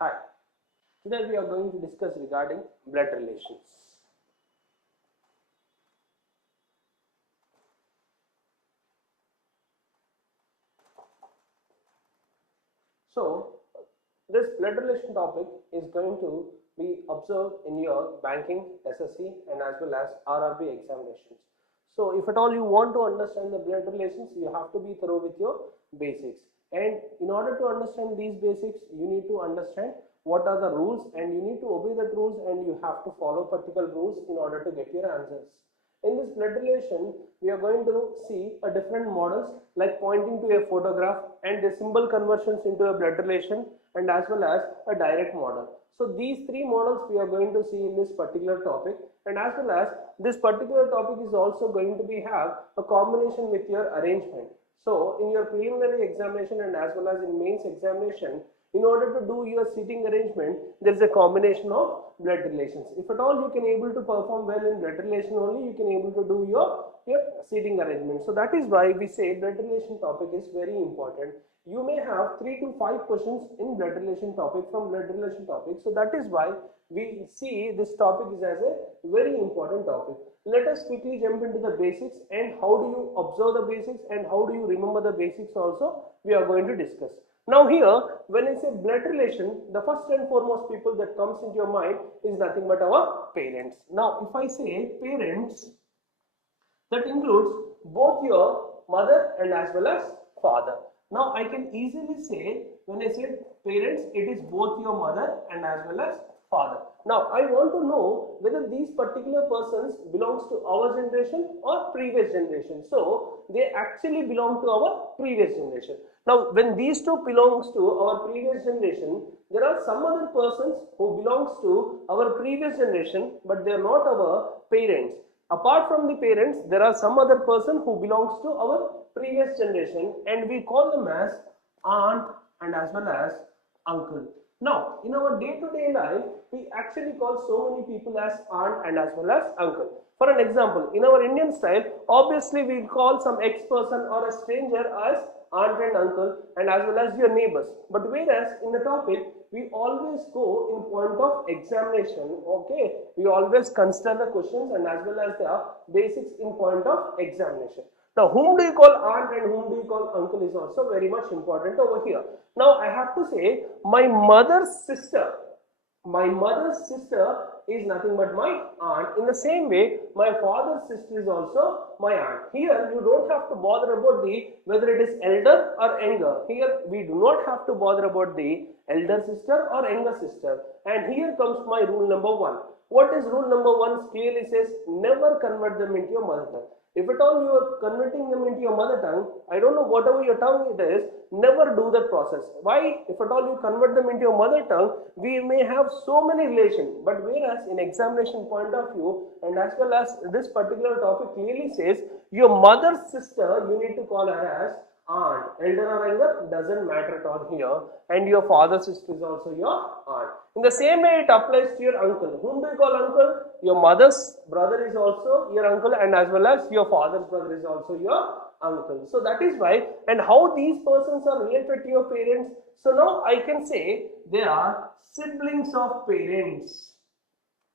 Hi, today we are going to discuss regarding blood relations. So, this blood relation topic is going to be observed in your banking, SSC and as well as RRB examinations. So, if at all you want to understand the blood relations, you have to be thorough with your basics. And in order to understand these basics, you need to understand what are the rules and you need to obey the rules and you have to follow particular rules in order to get your answers. In this blood relation, we are going to see a different models like pointing to a photograph and the symbol conversions into a blood relation and as well as a direct model. So these three models we are going to see in this particular topic, and as well as this particular topic is also going to be have a combination with your arrangement. So in your preliminary examination and as well as in mains examination, in order to do your seating arrangement, there is a combination of blood relations. If at all you can able to perform well in blood relation only, you can able to do your seating arrangement. So that is why we say blood relation topic is very important. You may have 3 to 5 questions in blood relation topic from blood relation topic. So that is why we see this topic is as a very important topic. Let us quickly jump into the basics and how do you observe the basics and how do you remember the basics also we are going to discuss. Now here, when I say blood relation, the first and foremost people that comes into your mind is nothing but our parents. Now if I say parents, that includes both your mother and as well as father. Now I can easily say, when I say parents, it is both your mother and as well as father. Now I want to know whether these particular persons belongs to our generation or previous generation. So they actually belong to our previous generation. Now when these two belongs to our previous generation, there are some other persons who belongs to our previous generation but they are not our parents. Apart from the parents, there are some other person who belongs to our previous generation and we call them as aunt and as well as uncle. Now, in our day-to-day life, we actually call so many people as aunt and as well as uncle. For an example, in our Indian style, obviously we call some ex-person or a stranger as aunt and uncle and as well as your neighbors. But whereas in the topic, we always go in point of examination, okay? We always consider the questions and as well as the basics in point of examination. Now, whom do you call aunt and whom do you call uncle is also very much important over here. Now, I have to say my mother's sister. My mother's sister is nothing but my aunt. In the same way, my father's sister is also my aunt. Here, you don't have to bother about the whether it is elder or younger. Here, we do not have to bother about the elder sister or younger sister. And here comes my rule number 1. What is rule number 1? Clearly says never convert them into your mother tongue. If at all you are converting them into your mother tongue, I don't know whatever your tongue it is, never do that process. Why? If at all you convert them into your mother tongue, we may have so many relations. But whereas in examination point of view and as well as this particular topic clearly says your mother's sister, you need to call her as aunt. Elder or younger doesn't matter at all here. And your father's sister is also your aunt. In the same way it applies to your uncle. Whom do you call uncle? Your mother's brother is also your uncle and as well as your father's brother is also your uncle. So that is why, and how these persons are related to your parents. So now I can say they are siblings of parents.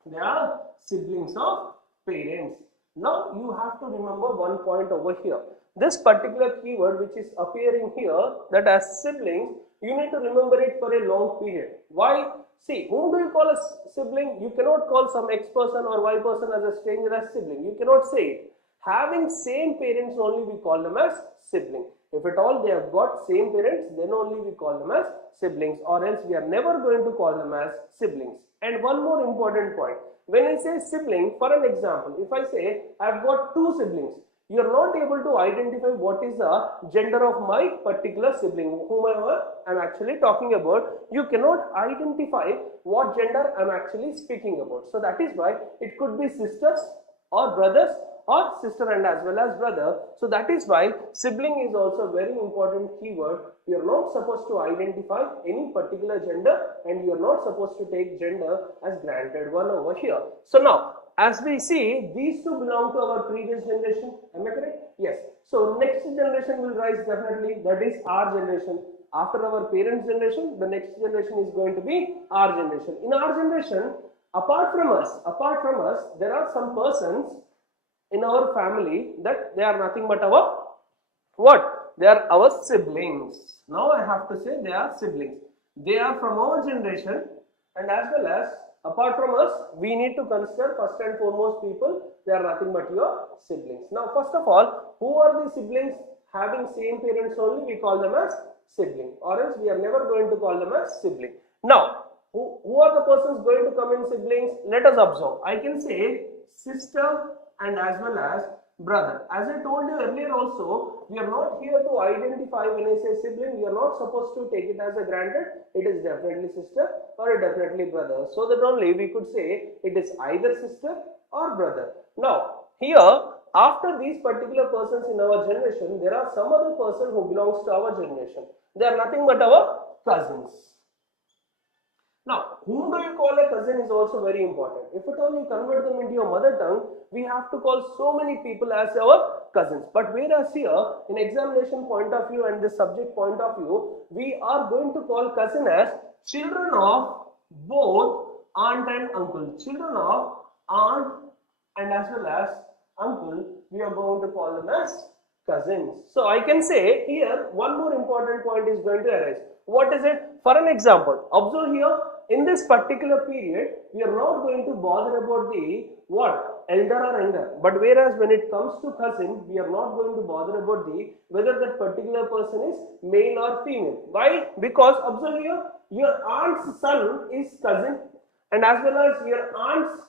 They are siblings of parents. Now you have to remember one point over here. This particular keyword which is appearing here, that as siblings, you need to remember it for a long period. Why? See, whom do you call a sibling? You cannot call some X person or Y person as a stranger as sibling. You cannot say it. Having same parents only we call them as sibling. If at all they have got same parents, then only we call them as siblings, or else we are never going to call them as siblings. And one more important point. When I say sibling, for an example, if I say I have got 2 siblings, you are not able to identify what is the gender of my particular sibling, whomever I am actually talking about. You cannot identify what gender I am actually speaking about. So that is why it could be sisters or brothers or sister and as well as brother. So that is why sibling is also a very important keyword. You are not supposed to identify any particular gender and you are not supposed to take gender as granted one over here. So now as we see, these two belong to our previous generation. Am I correct? Yes. So next generation will rise definitely. That is our generation. After our parents' generation, the next generation is going to be our generation. In our generation, apart from us, there are some persons in our family that they are nothing but our what? They are our siblings. Now I have to say they are siblings. They are from our generation, and as well as apart from us, we need to consider first and foremost people, they are nothing but your siblings. Now first of all, who are the siblings having same parents only? We call them as sibling, or else we are never going to call them as sibling. Now, who are the persons going to come in siblings? Let us observe. I can say sister and as well as brother. As I told you earlier also, we are not here to identify. When I say sibling, we are not supposed to take it as a granted. It is definitely sister or definitely brother. So that only we could say it is either sister or brother. Now, here after these particular persons in our generation, there are some other person who belongs to our generation. They are nothing but our cousins. Now, whom do you call a cousin is also very important. If at all you convert them into your mother tongue, we have to call so many people as our cousins. But whereas here, in examination point of view and the subject point of view, we are going to call cousin as children of both aunt and uncle. Children of aunt and as well as uncle, we are going to call them as cousins. So I can say here one more important point is going to arise. What is it? For an example, observe here, in this particular period, we are not going to bother about the what? Elder or younger. But whereas when it comes to cousin, we are not going to bother about the whether that particular person is male or female. Why? Because observe here, your aunt's son is cousin, and as well as your aunt's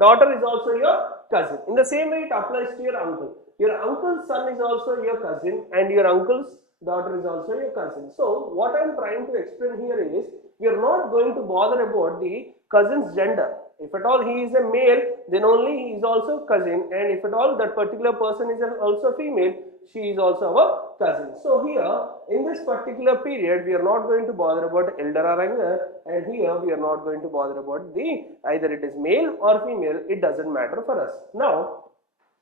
daughter is also your cousin. In the same way, it applies to your uncle. Your uncle's son is also your cousin, and your uncle's daughter is also your cousin. So what I am trying to explain here is, we are not going to bother about the cousin's gender. If at all he is a male, then only he is also cousin, and if at all that particular person is also female, she is also our cousin. So here in this particular period, we are not going to bother about elder or younger, and here we are not going to bother about the either it is male or female, it doesn't matter for us. Now,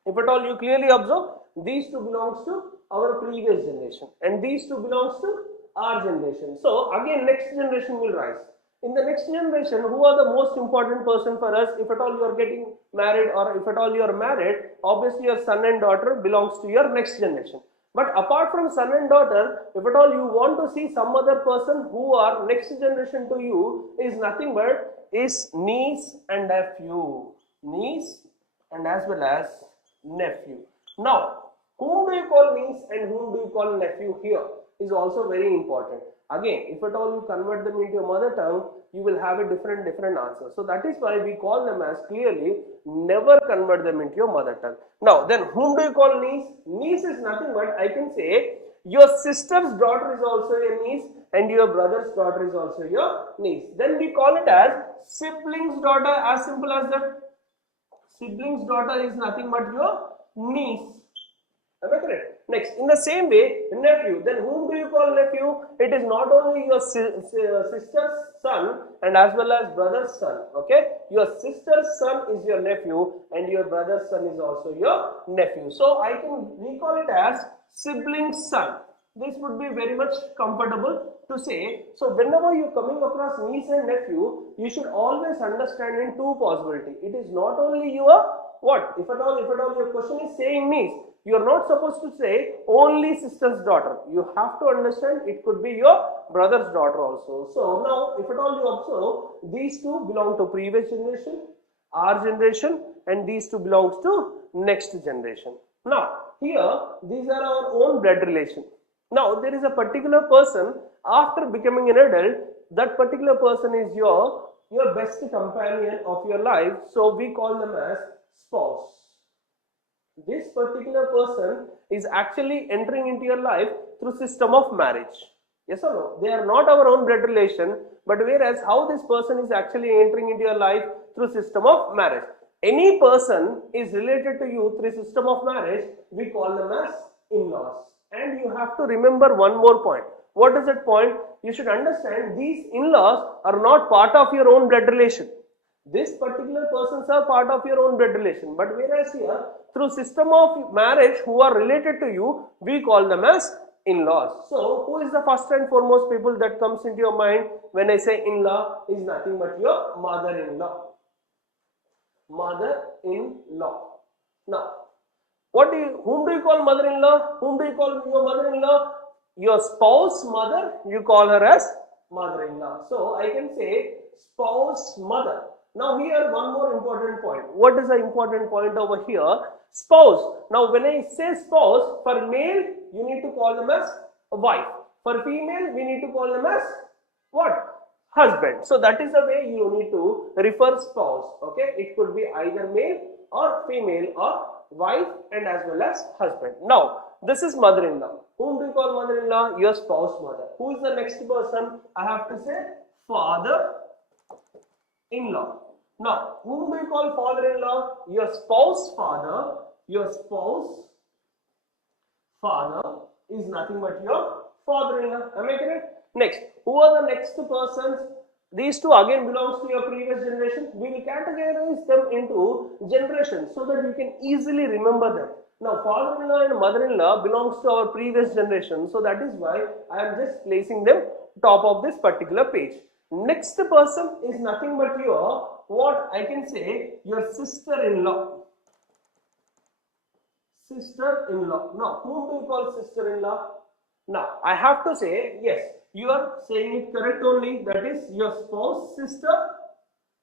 if at all you clearly observe, these two belongs to our previous generation and these two belongs to our generation. So again next generation will rise. In the next generation, who are the most important person for us? If at all you are getting married or if at all you are married, obviously your son and daughter belongs to your next generation. But apart from son and daughter, if at all you want to see some other person who are next generation to you, is nothing but is niece and nephew. Niece and as well as nephew. Now, whom do you call niece and whom do you call nephew here is also very important. Again, if at all you convert them into your mother tongue, you will have a different answer. So that is why we call them as clearly, never convert them into your mother tongue. Now, then whom do you call niece? Niece is nothing but, I can say, your sister's daughter is also your niece and your brother's daughter is also your niece. Then we call it as sibling's daughter, as simple as that. Sibling's daughter is nothing but your niece. Am I correct? Next, in the same way, nephew. Then whom do you call nephew? It is not only your sister's son and as well as brother's son. Okay, your sister's son is your nephew and your brother's son is also your nephew. So I can recall it as sibling's son. This would be very much comfortable to say. So whenever you are coming across niece and nephew, you should always understand in two possibilities. It is not only your what? If at all your question is saying niece, you are not supposed to say only sister's daughter. You have to understand it could be your brother's daughter also. So now if at all you observe, these two belong to previous generation, our generation, and these two belongs to next generation. Now here these are our own blood relation. Now there is a particular person after becoming an adult, that particular person is your best companion of your life. So we call them as spouse. This particular person is actually entering into your life through system of marriage. Yes or no? They are not our own blood relation, but whereas how this person is actually entering into your life through system of marriage. Any person is related to you through system of marriage, we call them as in-laws. And you have to remember one more point. What is that point? You should understand these in-laws are not part of your own blood relation. These particular persons are part of your own blood relation, but whereas here through system of marriage who are related to you, we call them as in-laws. So who is the first and foremost people that comes into your mind when I say in-law? Is nothing but your mother-in-law. Mother-in-law. Now, whom do you call mother-in-law? Whom do you call your mother-in-law? Your spouse mother, you call her as mother-in-law. So I can say spouse mother. Now here one more important point. What is the important point over here? Spouse. Now when I say spouse, for male you need to call them as a wife. For female we need to call them as what? Husband. So that is the way you need to refer spouse. Okay, it could be either male or female or wife and as well as husband. Now this is mother-in-law. Whom do you call mother-in-law? Your spouse mother. Who is the next person? I have to say father-in-law. Now whom do you call father-in-law? Your spouse father. Your spouse father is nothing but your father-in-law. Am I correct? Next, who are the next persons? These two again belongs to your previous generation. We will categorize them into generations so that you can easily remember them. Now, father-in-law and mother-in-law belongs to our previous generation. So that is why I am just placing them top of this particular page. Next person is nothing but your, what I can say, your sister-in-law. Sister-in-law. Now, whom do you call sister-in-law? Now, I have to say, yes, you are saying it correct only. That is your spouse sister.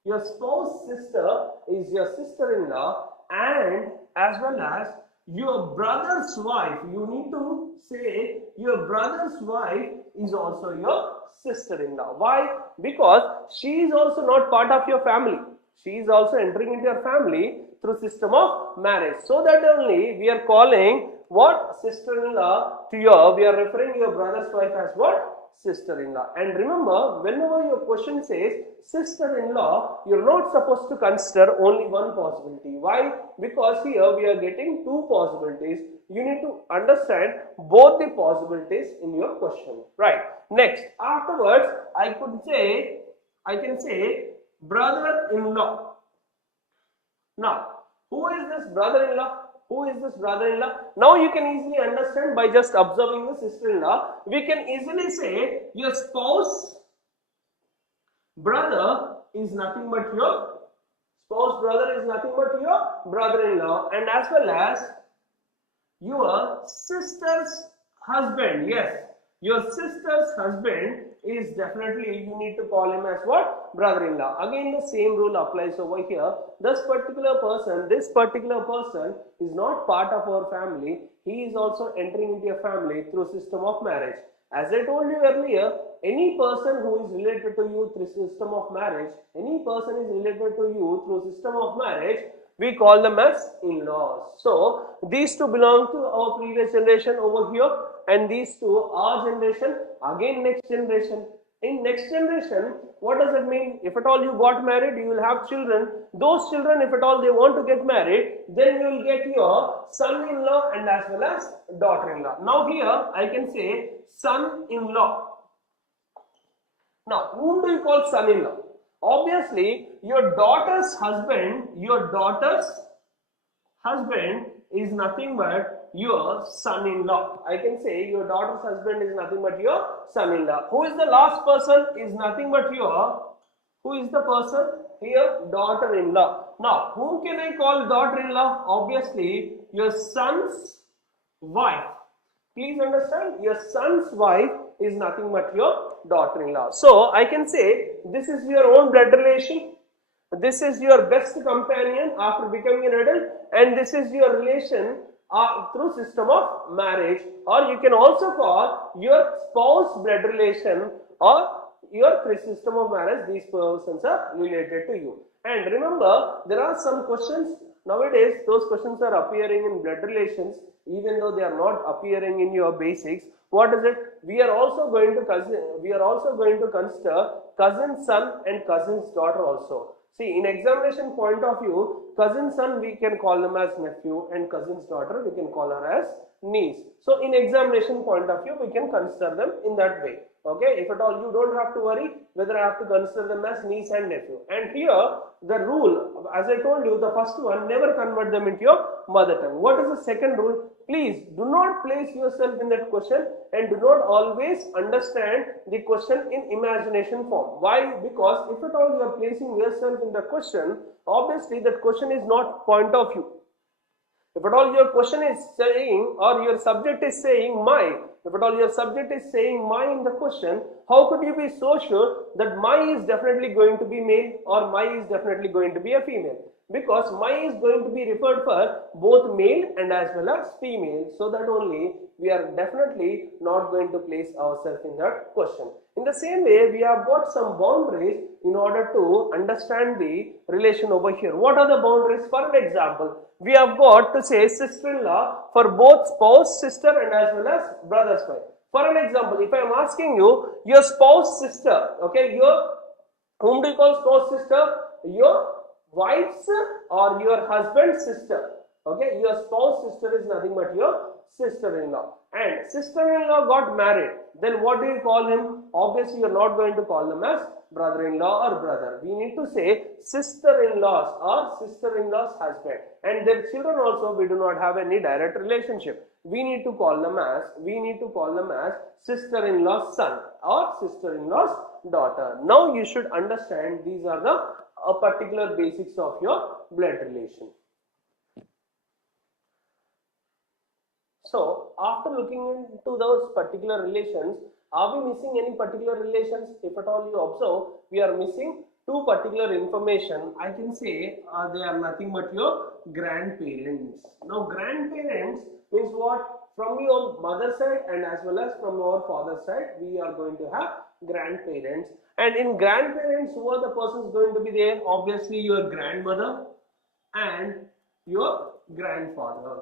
Your spouse sister is your sister-in-law, and as well as your brother's wife. You need to say your brother's wife is also your sister-in-law. Why? Because she is also not part of your family. She is also entering into your family through system of marriage. So that only we are calling what? Sister-in-law to your, we are referring your brother's wife as what? Sister-in-law. And remember, whenever your question says sister-in-law, you're not supposed to consider only one possibility. Why? Because here we are getting two possibilities. You need to understand both the possibilities in your question. Right. Next, afterwards, I can say brother-in-law. Now, who is this brother-in-law? Who is this brother-in-law? Now you can easily understand by just observing the sister-in-law. We can easily say your spouse brother is nothing but your brother-in-law, and as well as your sister's husband. Yes, your sister's husband is definitely, you need to call him as what? Brother-in-law. Again the same rule applies over here. This particular person is not part of our family. He is also entering into a family through system of marriage. As I told you earlier, any person who is related to you through system of marriage, we call them as in-laws. So these two belong to our previous generation over here, and these two our generation, again next generation. In next generation, what does it mean? If at all you got married, you will have children. Those children, if at all they want to get married, then you will get your son-in-law and as well as daughter-in-law. Now here I can say son-in-law. Now whom do you call son-in-law? Obviously your daughter's husband is nothing but your son-in-law. I can say your daughter's husband is nothing but your son-in-law. Who is the last person? Is nothing but your, who is the person? Here, daughter-in-law. Now, whom can I call daughter-in-law? Obviously, your son's wife. Please understand, your son's wife is nothing but your daughter-in-law. So, I can say this is your own blood relation. This is your best companion after becoming an adult, and this is your relation through system of marriage, or you can also call your spouse blood relation or your through system of marriage. These persons are related to you. And remember, there are some questions nowadays, those questions are appearing in blood relations even though they are not appearing in your basics. What is it? We are also going to consider cousin's son and cousin's daughter also. See, in examination point of view, cousin son we can call them as nephew, and cousin's daughter we can call her as niece. So in examination point of view, we can consider them in that way. Okay, if at all you don't have to worry whether I have to consider them as niece and nephew. And here the rule, as I told you, the first one, never convert them into your mother tongue. What is the second rule? Please do not place yourself in that question and do not always understand the question in imagination form. Why? Because if at all you are placing yourself in the question, obviously that question is not point of view. If at all your question is saying, or your subject is saying my, if at all your subject is saying my in the question, how could you be so sure that my is definitely going to be male or my is definitely going to be a female? Because my is going to be referred for both male and as well as female, so that only we are definitely not going to place ourselves in that question. In the same way, we have got some boundaries in order to understand the relation over here. What are the boundaries? For an example, we have got to say sister-in-law for both spouse, sister and as well as brother's wife. For an example, if I am asking you, your spouse sister, okay, whom do you call spouse sister? Your wife's or your husband's sister. Okay, your spouse sister is nothing but your sister-in-law. And sister-in-law got married, then what do you call him? Obviously, you are not going to call them as brother-in-law or brother. We need to say sister-in-laws or sister-in-law's husband. And their children also, we do not have any direct relationship. We need to call them as sister-in-law's son or sister-in-law's daughter. Now you should understand these are the particular basics of your blood relation. So after looking into those particular relations, are we missing any particular relations? If at all you observe, we are missing two particular information. I can say they are nothing but your grandparents. Now grandparents means what? From your mother side and as well as from our father side, we are going to have grandparents. And in grandparents, who are the persons going to be there? Obviously your grandmother and your grandfather.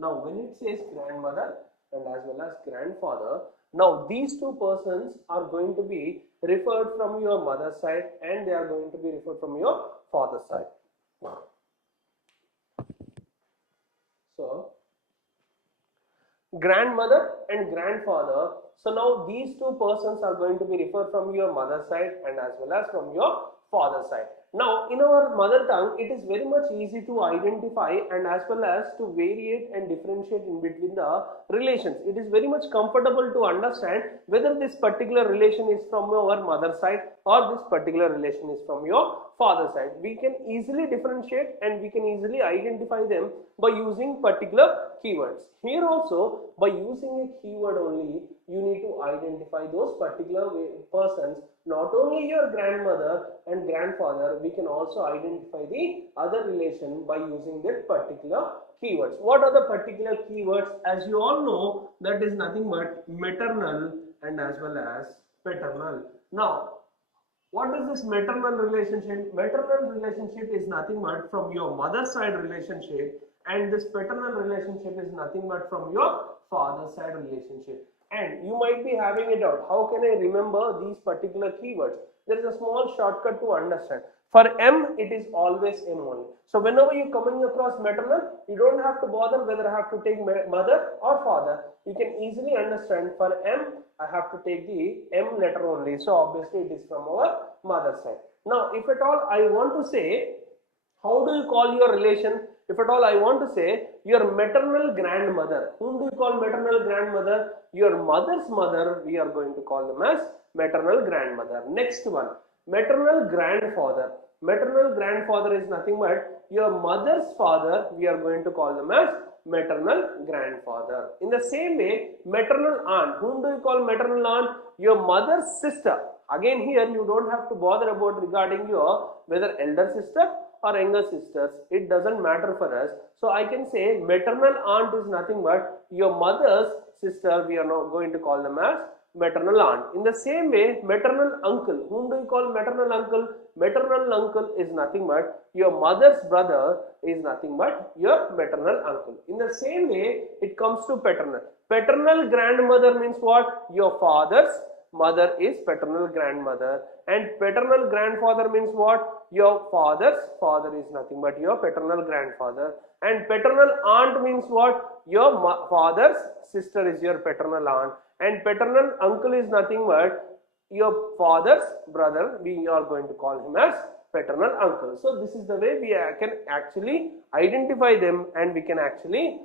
Now when it says grandmother and as well as grandfather, now these two persons are going to be referred from your mother side and they are going to be referred from your father side. So grandmother and grandfather, so now these two persons are going to be referred from your mother side and as well as from your father side. Now in our mother tongue, it is very much easy to identify and as well as to variate and differentiate in between the relations. It is very much comfortable to understand whether this particular relation is from our mother side or this particular relation is from your father side. We can easily differentiate and we can easily identify them by using particular keywords. Here also, by using a keyword only, you need to identify those particular persons. Not only your grandmother and grandfather, we can also identify the other relation by using that particular keywords. What are the particular keywords? As you all know, that is nothing but maternal and as well as paternal. Now, what is this maternal relationship? Maternal relationship is nothing but from your mother side relationship, and this paternal relationship is nothing but from your father side relationship. And you might be having a doubt, how can I remember these particular keywords? There is a small shortcut to understand. For M, it is always M only. So whenever you coming across maternal, you don't have to bother whether I have to take mother or father. You can easily understand for M, I have to take the M letter only. So obviously it is from our mother side. Now if at all I want to say, how do you call your relation? If at all I want to say your maternal grandmother, whom do you call maternal grandmother? Your mother's mother, we are going to call them as maternal grandmother. Next one, maternal grandfather. Maternal grandfather is nothing but your mother's father, we are going to call them as maternal grandfather. In the same way, maternal aunt, whom do you call maternal aunt? Your mother's sister. Again here you don't have to bother about regarding your whether elder sister or younger sisters, it doesn't matter for us. So I can say maternal aunt is nothing but your mother's sister, we are now going to call them as maternal aunt. In the same way, maternal uncle, whom do you call maternal uncle? Maternal uncle is nothing but your mother's brother is nothing but your maternal uncle. In the same way, it comes to paternal. Paternal grandmother means what? Your father's mother is paternal grandmother, and paternal grandfather means what? Your father's father is nothing but your paternal grandfather, and paternal aunt means what? Your father's sister is your paternal aunt, and paternal uncle is nothing but your father's brother. We are going to call him as paternal uncle. So this is the way we can actually identify them, and we can actually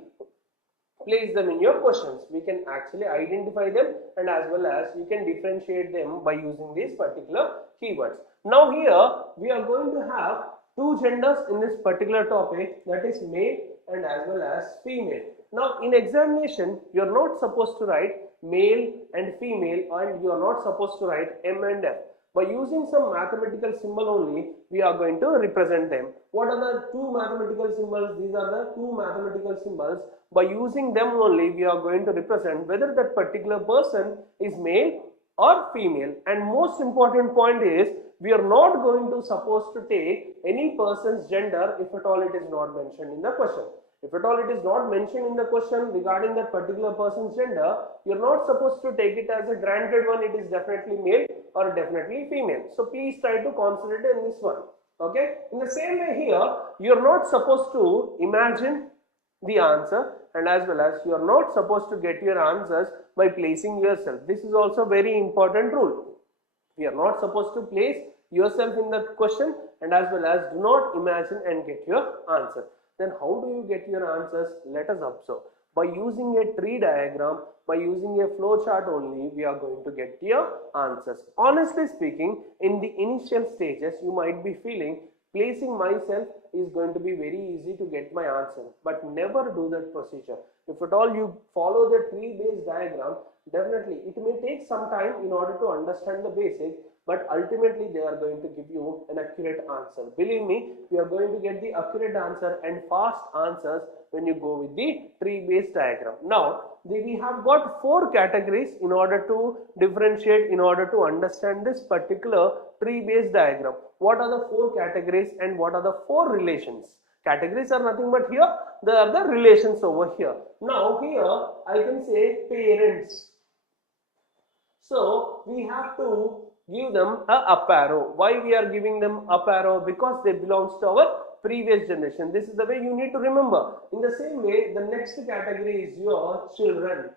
place them in your questions. We can actually identify them, and as well as you can differentiate them by using these particular keywords. Now here we are going to have two genders in this particular topic, that is male and as well as female. Now in examination you are not supposed to write male and female, and you are not supposed to write M and F. By using some mathematical symbol only, we are going to represent them. What are the two mathematical symbols? These are the two mathematical symbols. By using them only, we are going to represent whether that particular person is male or female. And most important point is, we are not going to supposed to take any person's gender if at all it is not mentioned in the question. If at all it is not mentioned in the question regarding that particular person's gender, you are not supposed to take it as a granted one. It is definitely male or definitely female. So please try to concentrate in this one. Okay. In the same way here, you are not supposed to imagine the answer, and as well as you are not supposed to get your answers by placing yourself. This is also very important rule. We are not supposed to place yourself in the question, and as well as do not imagine and get your answer. Then how do you get your answers? Let us observe. By using a tree diagram, by using a flow chart only, we are going to get your answers. Honestly speaking, in the initial stages, you might be feeling placing myself is going to be very easy to get my answer, but never do that procedure. If at all you follow the tree based diagram, definitely it may take some time in order to understand the basic, but ultimately they are going to give you an accurate answer. Believe me, we are going to get the accurate answer and fast answers when you go with the tree based diagram. Now we have got four categories in order to differentiate, in order to understand this particular tree based diagram. What are the four categories and what are the four relations? Categories are nothing but here, there are the relations over here. Now here I can say parents. So we have to give them a up arrow. Why we are giving them up arrow? Because they belongs to our previous generation. This is the way you need to remember. In the same way, the next category is your children.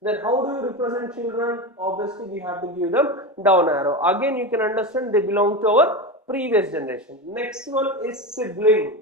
Then how do you represent children? Obviously we have to give them down arrow. Again you can understand they belong to our previous generation. Next one is sibling.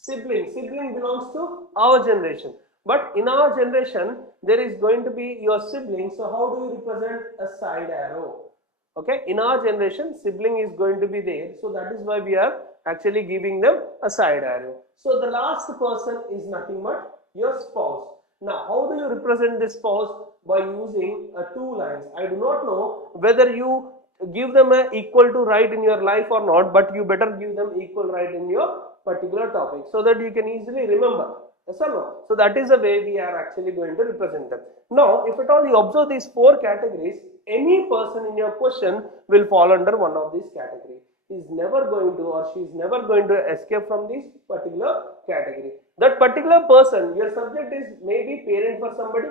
Sibling belongs to our generation. But in our generation, there is going to be your sibling. So how do you represent a side arrow? Okay, in our generation, sibling is going to be there. So that is why we are actually giving them a side arrow. So the last person is nothing but your spouse. Now, how do you represent this spouse? By using two lines. I do not know whether you give them a equal to right in your life or not, but you better give them equal right in your particular topic so that you can easily remember. Yes or no? So that is the way we are actually going to represent them. Now, if at all you observe these four categories, any person in your question will fall under one of these categories. He is never going to, or she is never going to escape from this particular category. That particular person, your subject is maybe parent for somebody,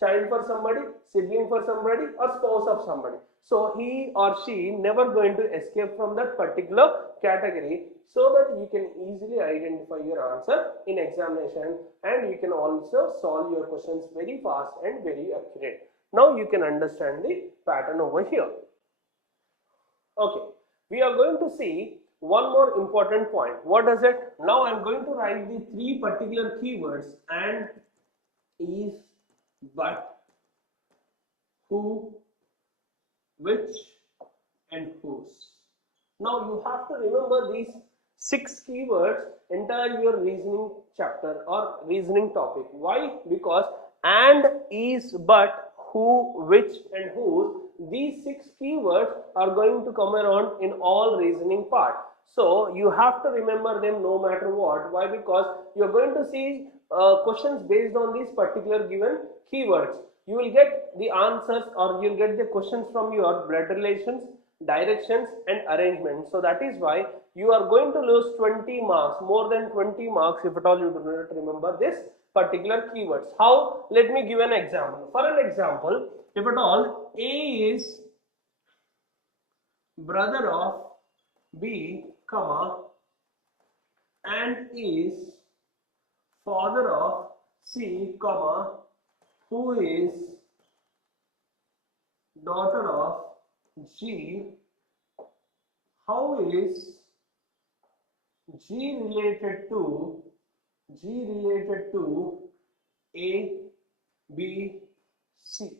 child for somebody, sibling for somebody, or spouse of somebody. So he or she never going to escape from that particular category, so that you can easily identify your answer in examination, and you can also solve your questions very fast and very accurate. Now you can understand the pattern over here. Okay, we are going to see one more important point. What is it? Now I am going to write the three particular keywords: and, is, but, who, which, and whose. Now you have to remember these 6 keywords entire your reasoning chapter or reasoning topic. Why? Because and, is, but, who, which, and whose, these 6 keywords are going to come around in all reasoning part. So you have to remember them no matter what. Why? Because you are going to see questions based on these particular given keywords. You will get the answers, or you will get the questions from your blood relations, directions, and arrangement. So that is why you are going to lose 20 marks, more than 20 marks if at all you do not remember this particular keywords. How? Let me give an example. For an example, if at all A is brother of B, comma, and is father of C, comma, who is daughter of G, how is G related to A, B, C?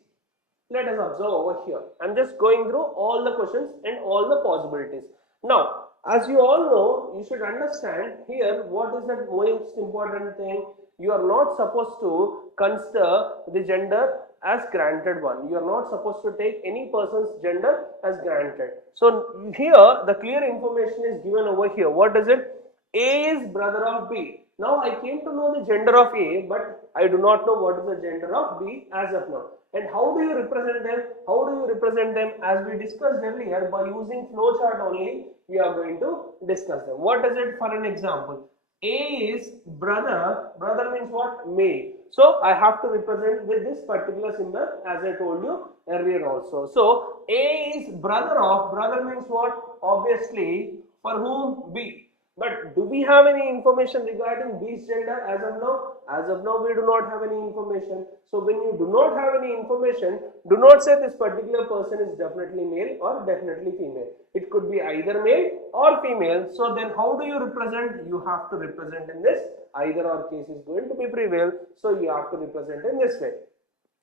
Let us observe over here. I'm just going through all the questions and all the possibilities. Now, as you all know, you should understand here what is the most important thing. You are not supposed to consider the gender as granted one. You are not supposed to take any person's gender as granted. So here the clear information is given over here. What is it? A is brother of B. Now I came to know the gender of A, but I do not know what is the gender of B as of now. And how do you represent them? How do you represent them? As we discussed earlier, by using flowchart only, we are going to discuss them. What is it? For an example, A is brother. Brother means what? Male. So I have to represent with this particular symbol, as I told you earlier also. So A is brother of. Brother means what? Obviously, for whom? B. But do we have any information regarding B's gender as of now? As of now, we do not have any information. So when you do not have any information, do not say this particular person is definitely male or definitely female. It could be either male or female. So then how do you represent? You have to represent in this. Either or case is going to be prevail. So you have to represent in this way.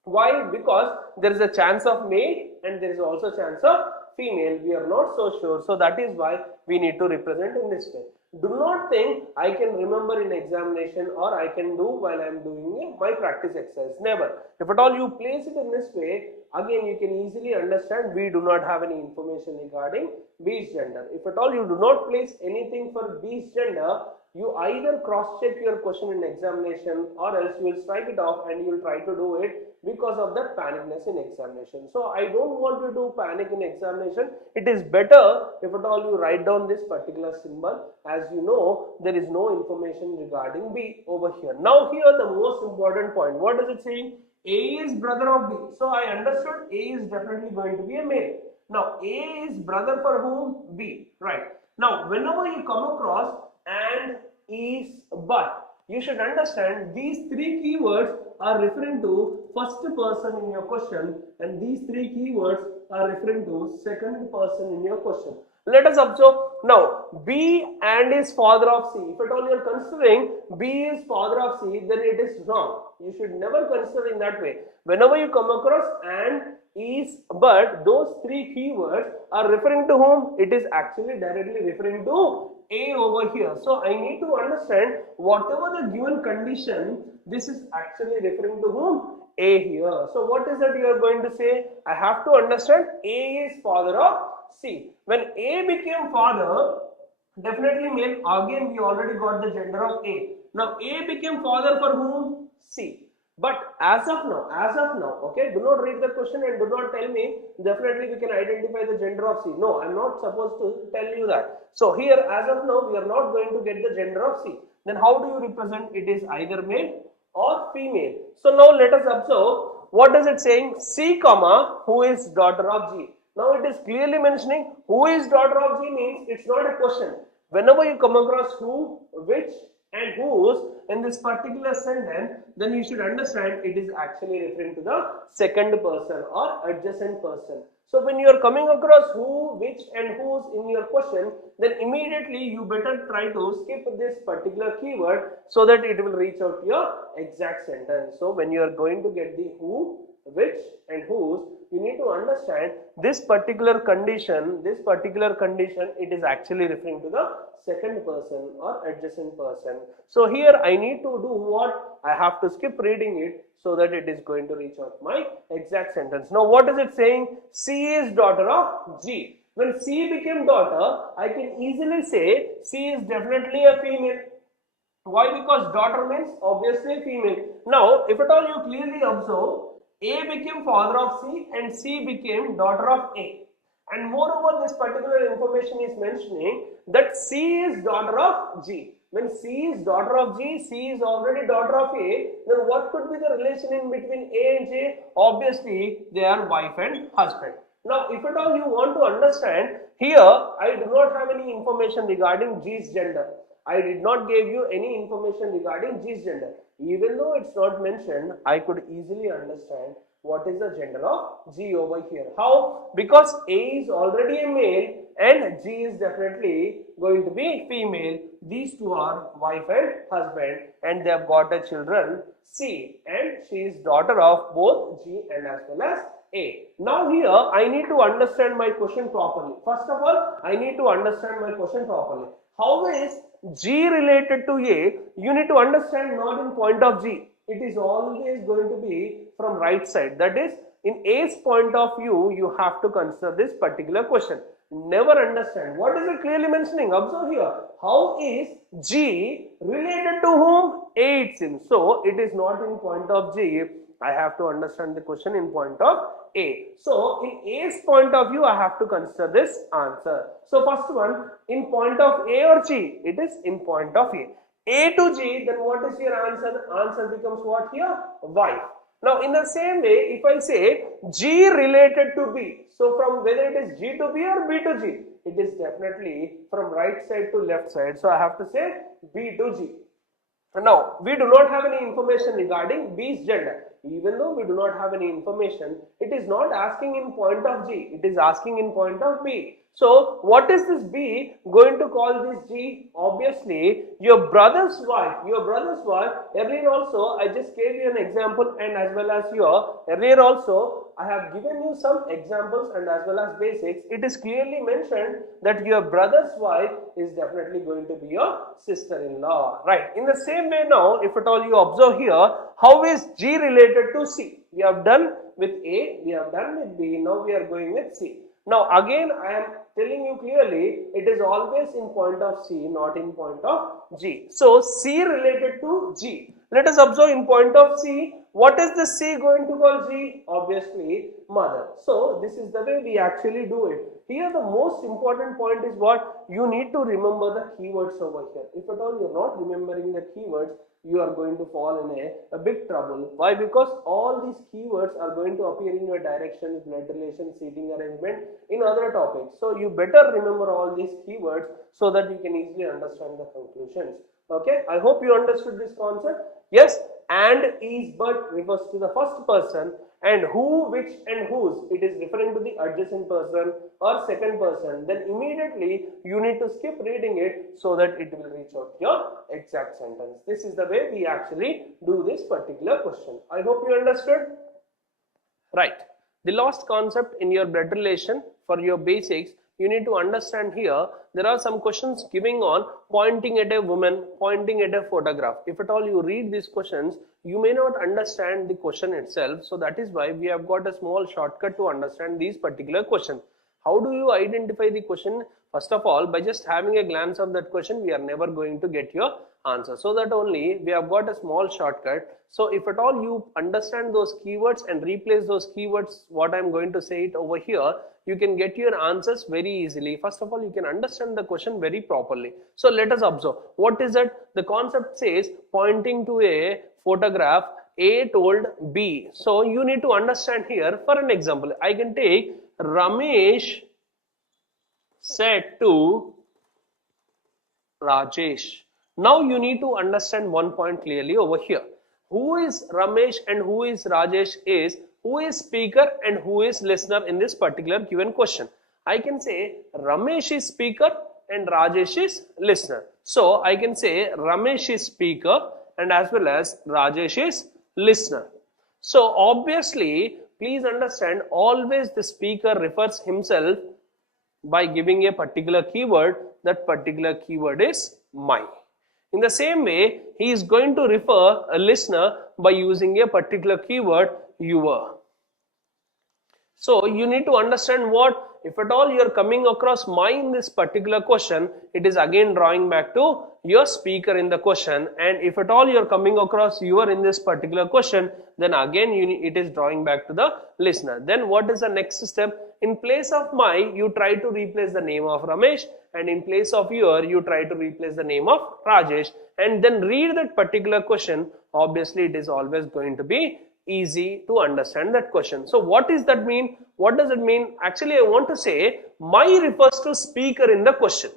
Why? Because there is a chance of male and there is also a chance of female. We are not so sure. So that is why we need to represent in this way. Do not think I can remember in examination or I can do while I am doing my practice exercise. Never. If at all you place it in this way, again you can easily understand we do not have any information regarding B's gender. If at all you do not place anything for B's gender, you either cross-check your question in examination or else you will strike it off and you will try to do it because of that panicness in examination. So I don't want you to panic in examination. It is better if at all you write down this particular symbol. As you know, there is no information regarding B over here. Now here the most important point. What is it saying? A is brother of B. So I understood A is definitely going to be a male. Now A is brother for whom? B. Right. Now whenever you come across and, is, but, you should understand these three keywords are referring to first person in your question and these three keywords are referring to second person in your question. Let us observe now B and is father of C. If at all you are considering B is father of C, then it is wrong. You should never consider in that way. Whenever you come across and, is, but, those three keywords are referring to whom? It is actually directly referring to A over here. So I need to understand whatever the given condition, this is actually referring to whom? A here. So what is that you are going to say? I have to understand A is father of C. When A became father, definitely male. Again we already got the gender of A. Now A became father for whom? C. But as of now, okay, do not read the question and do not tell me definitely we can identify the gender of C. No, I am not supposed to tell you that. So here as of now we are not going to get the gender of C. Then how do you represent? It is either male or female. So now let us observe what is it saying? C comma who is daughter of G. Now it is clearly mentioning who is daughter of G means it's not a question. Whenever you come across who, which and whose in this particular sentence, then you should understand it is actually referring to the second person or adjacent person. So when you are coming across who, which and whose in your question, then immediately you better try to skip this particular keyword so that it will reach out to your exact sentence. So when you are going to get the who, which and whose, you need to understand this particular condition, it is actually referring to the second person or adjacent person. So here I need to do what? I have to skip reading it so that it is going to reach out my exact sentence. Now what is it saying? C is daughter of G. When C became daughter, I can easily say C is definitely a female. Why? Because daughter means obviously female. Now if at all you clearly observe, A became father of C and C became daughter of A. And moreover, this particular information is mentioning that C is daughter of G. When C is daughter of G, C is already daughter of A, then what could be the relation in between A and J? Obviously, they are wife and husband. Now, if at all you want to understand, here I do not have any information regarding G's gender. I did not give you any information regarding G's gender. Even though it's not mentioned, I could easily understand what is the gender of G over here. How? Because A is already a male and G is definitely going to be female. These two are wife and husband, and they have got a children C, and she is daughter of both G and as well as A. Now here I need to understand my question properly. First of all, I need to understand my question properly. How is G related to A? You need to understand not in point of G. It is always going to be from right side. That is, in A's point of view, you have to consider this particular question. Never understand. What is it clearly mentioning? Observe here. How is G related to whom? A it seems. So, it is not in point of G. I have to understand the question in point of A. So, in A's point of view, I have to consider this answer. So, first one, in point of A or G? It is in point of A. A to G, then what is your answer? Answer becomes what here? Wife. Now, in the same way, if I say G related to B, so from whether it is G to B or B to G, it is definitely from right side to left side. So, I have to say B to G. Now, we do not have any information regarding B's gender. Even though we do not have any information, it is not asking in point of G, it is asking in point of B. So, what is this B going to call this G? Obviously, your brother's wife. Your brother's wife, earlier also, I just gave you an example, and as well as your, earlier also, I have given you some examples and as well as basics. It is clearly mentioned that your brother's wife is definitely going to be your sister-in-law. Right. In the same way now, if at all you observe here, how is G related to C? We have done with A, we have done with B, now we are going with C. Now again I am telling you clearly, it is always in point of C, not in point of G. So C related to G. Let us observe in point of C, what is the C going to call G? Obviously mother. So this is the way we actually do it. Here the most important point is what? You need to remember the keywords over here. If at all you are not remembering the keywords, you are going to fall in a big trouble. Why? Because all these keywords are going to appear in your directions, blood relation, seating arrangement, in other topics. So you better remember all these keywords so that you can easily understand the conclusions. Okay, I hope you understood this concept. Yes, and, is, but refers to the first person, and who, which and whose, it is referring to the adjacent person or second person. Then immediately you need to skip reading it so that it will reach out your exact sentence. This is the way we actually do this particular question. I hope you understood. Right. The last concept in your blood relation for your basics, you need to understand here, there are some questions giving on pointing at a woman, pointing at a photograph. If at all you read these questions, you may not understand the question itself. So that is why we have got a small shortcut to understand these particular questions. How do you identify the question? First of all, by just having a glance of that question, we are never going to get your answer. So that only we have got a small shortcut. So if at all you understand those keywords and replace those keywords, what I am going to say it over here, you can get your answers very easily. First of all, you can understand the question very properly. So let us observe. What is it? The concept says pointing to a photograph, A told B. So you need to understand here. For an example, I can take Ramesh said to Rajesh. Now you need to understand one point clearly over here. Who is Ramesh and who is Rajesh is who is speaker and who is listener in this particular given question. I can say Ramesh is speaker and Rajesh is listener. So I can say Ramesh is speaker and as well as Rajesh is listener. So obviously, please understand, always the speaker refers himself by giving a particular keyword. That particular keyword is my. In the same way, he is going to refer a listener by using a particular keyword your. So you need to understand what, if at all you are coming across my in this particular question, it is again drawing back to your speaker in the question, and if at all you are coming across your in this particular question, then again it is drawing back to the listener. Then what is the next step? In place of my, you try to replace the name of Ramesh, and in place of your, you try to replace the name of Rajesh, and then read that particular question. Obviously it is always going to be easy to understand that question. So what does that mean? What does it mean? Actually, I want to say my refers to speaker in the question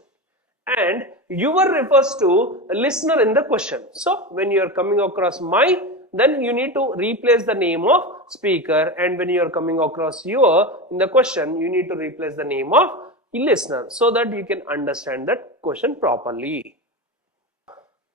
and your refers to listener in the question. So when you are coming across my, then you need to replace the name of speaker, and when you are coming across your in the question, you need to replace the name of listener, so that you can understand that question properly.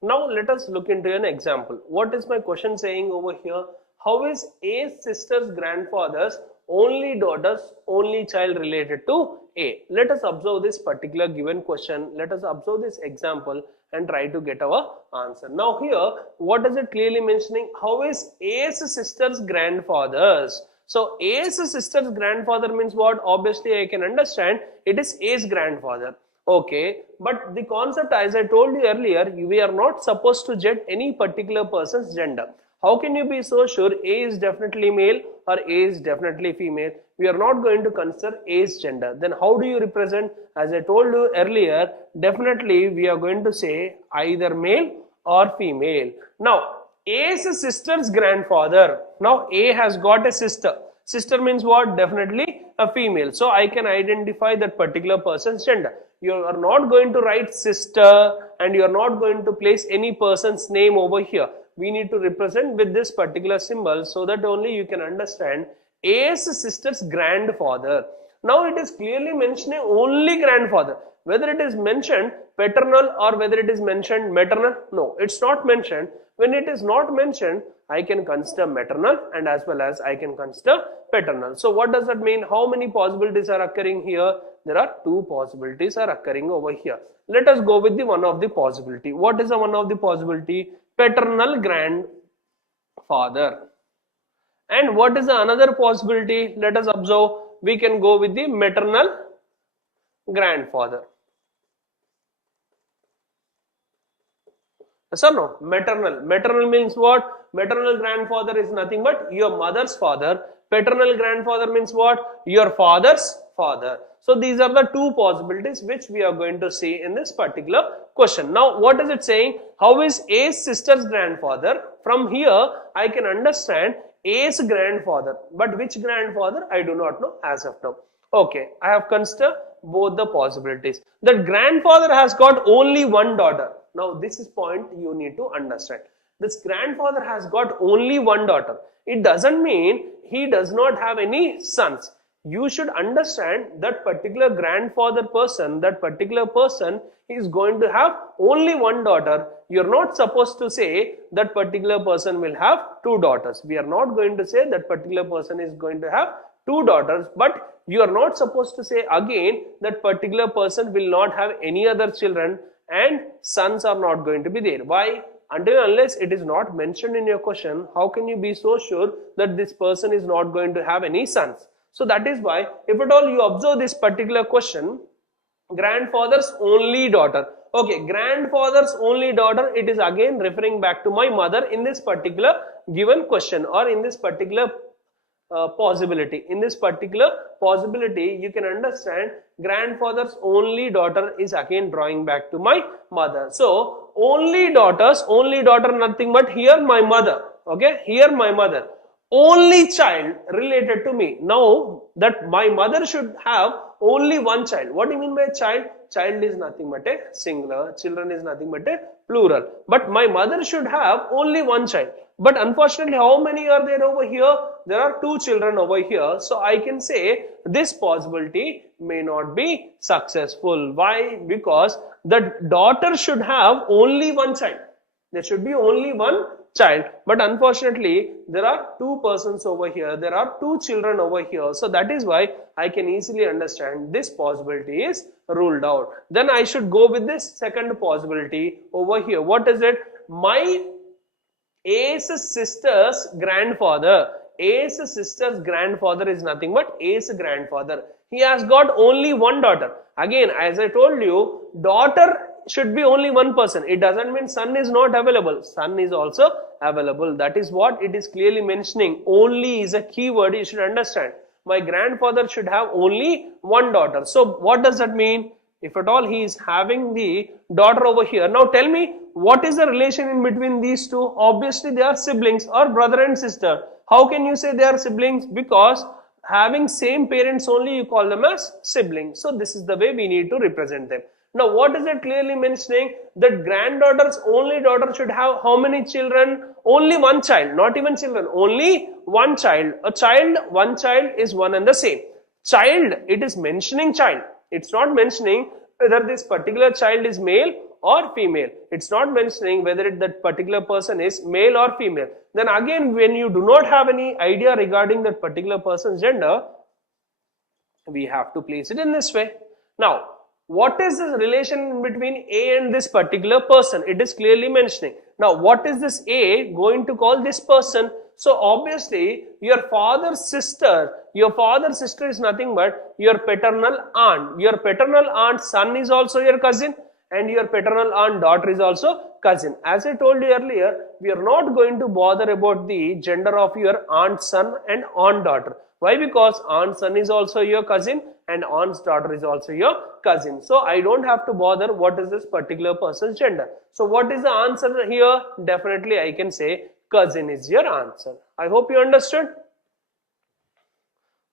Now let us look into an example. What is my question saying over here? How is A's sister's grandfather's only daughter's only child related to A? Let us observe this particular given question. Let us observe this example and try to get our answer. Now here, what is it clearly mentioning? How is A's sister's grandfather's? So A's sister's grandfather means what? Obviously I can understand it is A's grandfather. Okay, but the concept, as I told you earlier, we are not supposed to judge any particular person's gender. How can you be so sure A is definitely male or A is definitely female? We are not going to consider A's gender. Then how do you represent? As I told you earlier, definitely we are going to say either male or female. Now, A's sister's grandfather. Now, A has got a sister. Sister means what? Definitely a female. So, I can identify that particular person's gender. You are not going to write sister and you are not going to place any person's name over here. We need to represent with this particular symbol, so that only you can understand A's sister's grandfather. Now it is clearly mentioning only grandfather. Whether it is mentioned paternal or whether it is mentioned maternal, no, it's not mentioned. When it is not mentioned, I can consider maternal and as well as I can consider paternal. So what does that mean? How many possibilities are occurring here? There are two possibilities are occurring over here. Let us go with the one of the possibility. What is the one of the possibility? Paternal grandfather. And what is the another possibility? Let us observe. We can go with the maternal grandfather. Yes or no? Maternal. Maternal means what? Maternal grandfather is nothing but your mother's father. Paternal grandfather means what? Your father's father. So these are the two possibilities which we are going to see in this particular question. Now what is it saying? How is A's sister's grandfather? From here I can understand A's grandfather, but which grandfather I do not know as of now. Okay, I have considered both the possibilities. That grandfather has got only one daughter. Now this is point you need to understand. This grandfather has got only one daughter. It doesn't mean he does not have any sons. You should understand that particular grandfather person, that particular person is going to have only one daughter. You're not supposed to say that particular person will have two daughters. We are not going to say that particular person is going to have two daughters, but you are not supposed to say again that particular person will not have any other children and sons are not going to be there. Why? Until unless it is not mentioned in your question, how can you be so sure that this person is not going to have any sons? So that is why, if at all you observe this particular question, grandfather's only daughter. Okay, grandfather's only daughter, it is again referring back to my mother in this particular given question or in this particular possibility. In this particular possibility, you can understand grandfather's only daughter is again drawing back to my mother. So, only daughter nothing but here my mother. Okay, here my mother. Only child related to me. Now that my mother should have only one child. What do you mean by child? Child is nothing but a singular. Children is nothing but a plural. But my mother should have only one child. But unfortunately, how many are there over here? There are two children over here. So I can say this possibility may not be successful. Why? Because the daughter should have only one child. There should be only one child, but unfortunately there are two persons over here, there are two children over here, so that is why I can easily understand this possibility is ruled out. Then I should go with this second possibility over here. What is it? My A's sister's grandfather. A's sister's grandfather is nothing but A's grandfather. He has got only one daughter. Again, as I told you, daughter should be only one person. It doesn't mean son is not available. Son is also available. That is what it is clearly mentioning. Only is a keyword, you should understand. My grandfather should have only one daughter. So what does that mean? If at all he is having the daughter over here. Now tell me, what is the relation in between these two? Obviously they are siblings or brother and sister. How can you say they are siblings? Because having same parents only, you call them as siblings. So this is the way we need to represent them. Now what is it clearly mentioning? That granddaughter's only daughter should have how many children? Only one child, not even children, only one child. A child, one child is one and the same. Child, it is mentioning child. It's not mentioning whether this particular child is male or female. It's not mentioning whether that particular person is male or female. Then again, when you do not have any idea regarding that particular person's gender, we have to place it in this way. Now, what is the relation between A and this particular person? It is clearly mentioning. Now, what is this A going to call this person? So obviously, your father's sister is nothing but your paternal aunt. Your paternal aunt's son is also your cousin, and your paternal aunt daughter is also cousin. As I told you earlier, we are not going to bother about the gender of your aunt's son and aunt daughter. Why? Because aunt's son is also your cousin and aunt's daughter is also your cousin. So I don't have to bother what is this particular person's gender. So what is the answer here? Definitely I can say cousin is your answer. I hope you understood.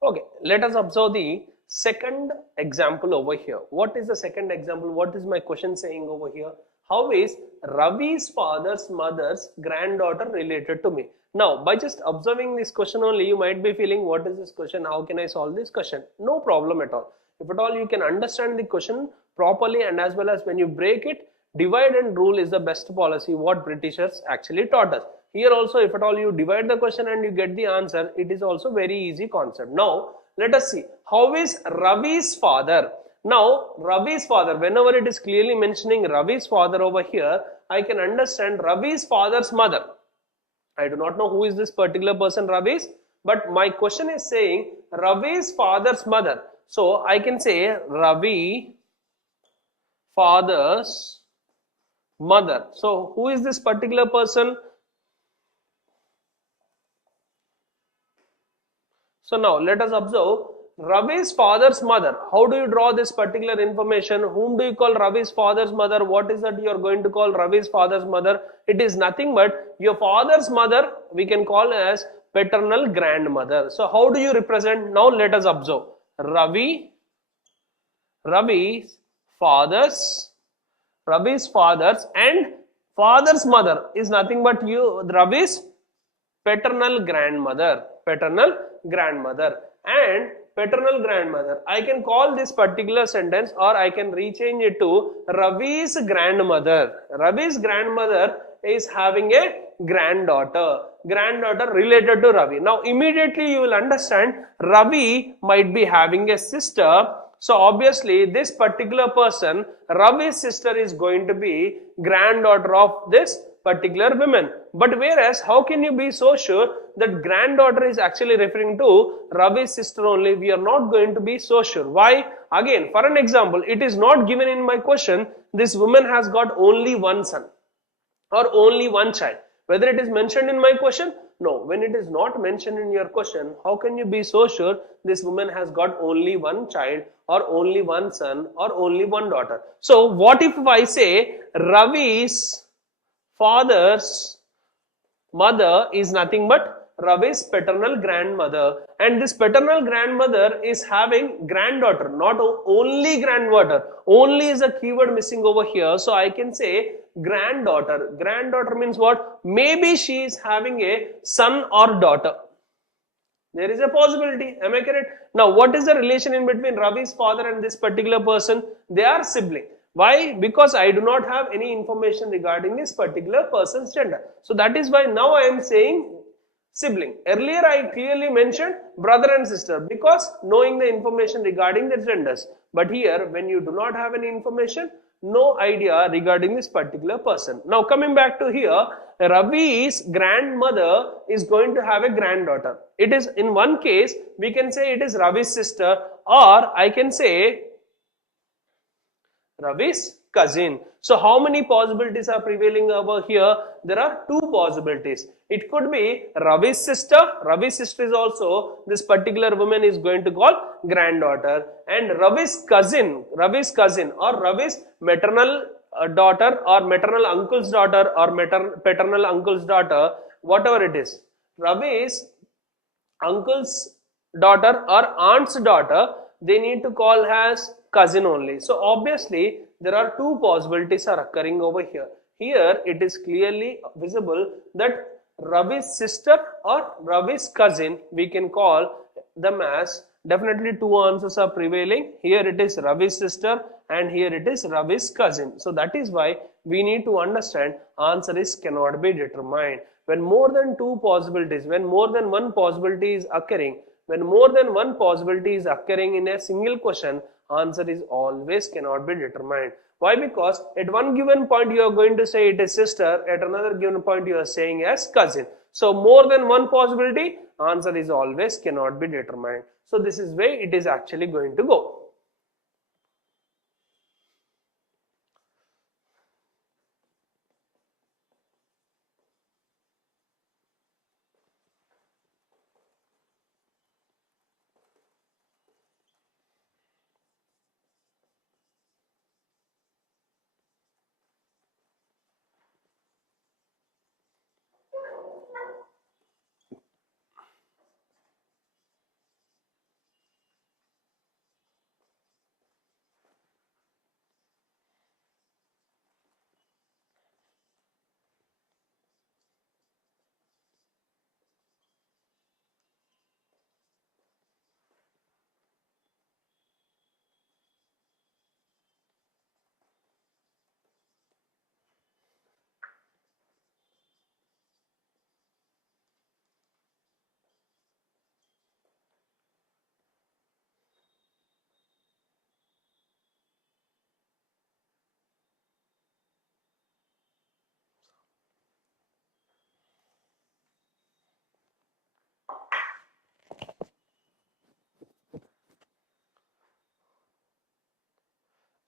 Okay, let us observe the second example over here. What is the second example? What is my question saying over here? How is Ravi's father's mother's granddaughter related to me? Now, by just observing this question only, you might be feeling, what is this question? How can I solve this question? No problem at all. If at all you can understand the question properly, and as well as when you break it, divide and rule is the best policy what Britishers actually taught us. Here also, if at all you divide the question and you get the answer, it is also very easy concept. Now, let us see. How is Ravi's father? Now, Ravi's father, whenever it is clearly mentioning Ravi's father over here, I can understand Ravi's father's mother. I do not know who is this particular person Ravi's, but my question is saying Ravi's father's mother. So, I can say Ravi father's mother. So, who is this particular person? So, now let us observe Ravi's father's mother. How do you draw this particular information? Whom do you call Ravi's father's mother? What is that you are going to call Ravi's father's mother? It is nothing but your father's mother we can call as paternal grandmother. So how do you represent? Now let us observe. Ravi's father's and father's mother is nothing but Ravi's paternal grandmother. And paternal grandmother. I can call this particular sentence, or I can rechange it to Ravi's grandmother. Ravi's grandmother is having a granddaughter related to Ravi. Now immediately you will understand Ravi might be having a sister. So obviously this particular person, Ravi's sister, is going to be granddaughter of this particular woman. But whereas, how can you be so sure that granddaughter is actually referring to Ravi's sister only? We are not going to be so sure. Why? Again, for an example, it is not given in my question, this woman has got only one son or only one child. Whether it is mentioned in my question? No. When it is not mentioned in your question, how can you be so sure this woman has got only one child or only one son or only one daughter? So what if I say Ravi's father's mother is nothing but Ravi's paternal grandmother, and this paternal grandmother is having granddaughter, not only granddaughter. Only is a keyword missing over here. So I can say granddaughter. Granddaughter means what? Maybe she is having a son or daughter. There is a possibility. Am I correct? Now, what is the relation in between Ravi's father and this particular person? They are sibling. Why? Because I do not have any information regarding this particular person's gender. So that is why now I am saying sibling. Earlier I clearly mentioned brother and sister because knowing the information regarding their genders. But here when you do not have any information, No idea regarding this particular person. Now coming back to here, Ravi's grandmother is going to have a granddaughter. It is, in one case we can say it is Ravi's sister, or I can say Ravi's cousin. So how many possibilities are prevailing over here? There are two possibilities. It could be Ravi's sister. Ravi's sister is also, this particular woman is going to call granddaughter, and Ravi's cousin or Ravi's maternal daughter or maternal uncle's daughter or paternal uncle's daughter, whatever it is. Ravi's uncle's daughter or aunt's daughter, they need to call as cousin only. So obviously there are two possibilities are occurring over here. Here it is clearly visible that Ravi's sister or Ravi's cousin, we can call them as, definitely two answers are prevailing. Here it is Ravi's sister and here it is Ravi's cousin. So that is why we need to understand answer is cannot be determined. When more than two possibilities, when more than one possibility is occurring, when more than one possibility is occurring in a single question, answer is always cannot be determined. Why? Because at one given point you are going to say it is sister, at another given point you are saying as cousin. So more than one possibility, answer is always cannot be determined. So this is way it is actually going to go.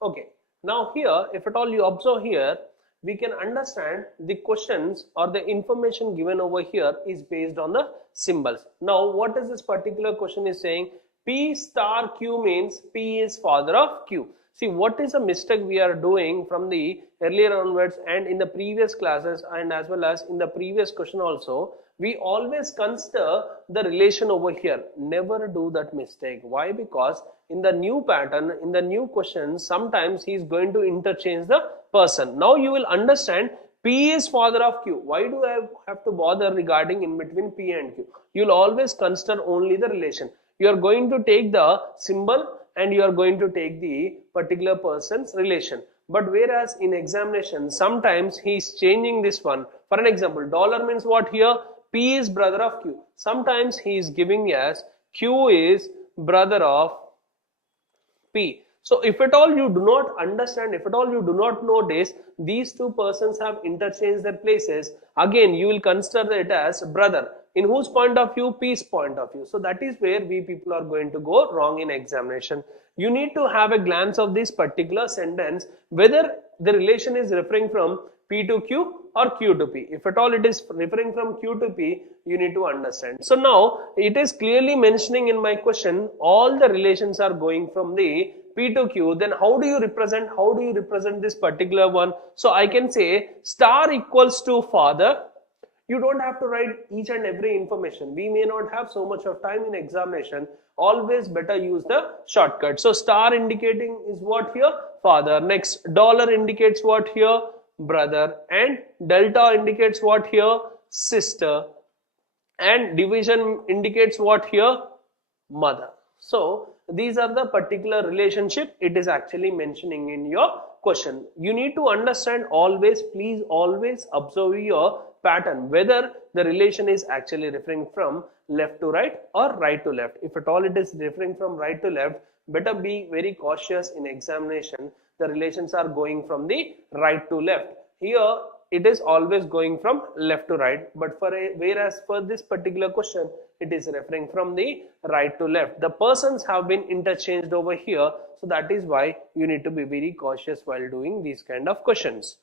Okay, now here, if at all you observe here, we can understand the questions or the information given over here is based on the symbols. Now, what is this particular question is saying? P star Q means P is father of Q. See, what is a mistake we are doing from the earlier onwards and in the previous classes and as well as in the previous question also, we always consider the relation over here. Never do that mistake. Why? Because in the new pattern, in the new question, sometimes he is going to interchange the person. Now you will understand P is father of Q. Why do I have to bother regarding in between P and Q? You will always consider only the relation. You are going to take the symbol and you are going to take the particular person's relation. But whereas in examination, sometimes he is changing this one. For an example, dollar means what here? P is brother of Q. Sometimes he is giving as Q is brother of P. So if at all you do not understand, if at all you do not know this, these two persons have interchanged their places, again you will consider it as brother. In whose point of view? P's point of view. So that is where we people are going to go wrong in examination. You need to have a glance of this particular sentence, whether the relation is referring from P to Q or Q to P. If at all it is referring from Q to P, you need to understand. So now it is clearly mentioning in my question, all the relations are going from the P to Q. Then how do you represent this particular one? So I can say star equals to father. You don't have to write each and every information. We may not have so much of time in examination. Always better use the shortcut. So star indicating is what here? Father. Next, dollar indicates what here? Brother. And delta indicates what here? Sister. And division indicates what here? Mother. So these are the particular relationship it is actually mentioning in your question. You need to understand always, please always observe your pattern, whether the relation is actually referring from left to right or right to left. If at all it is referring from right to left, better be very cautious in examination. the relations are going from the right to left. Here it is always going from left to right, but whereas for this particular question it is referring from the right to left. The persons have been interchanged over here, so that is why you need to be very cautious while doing these kind of questions.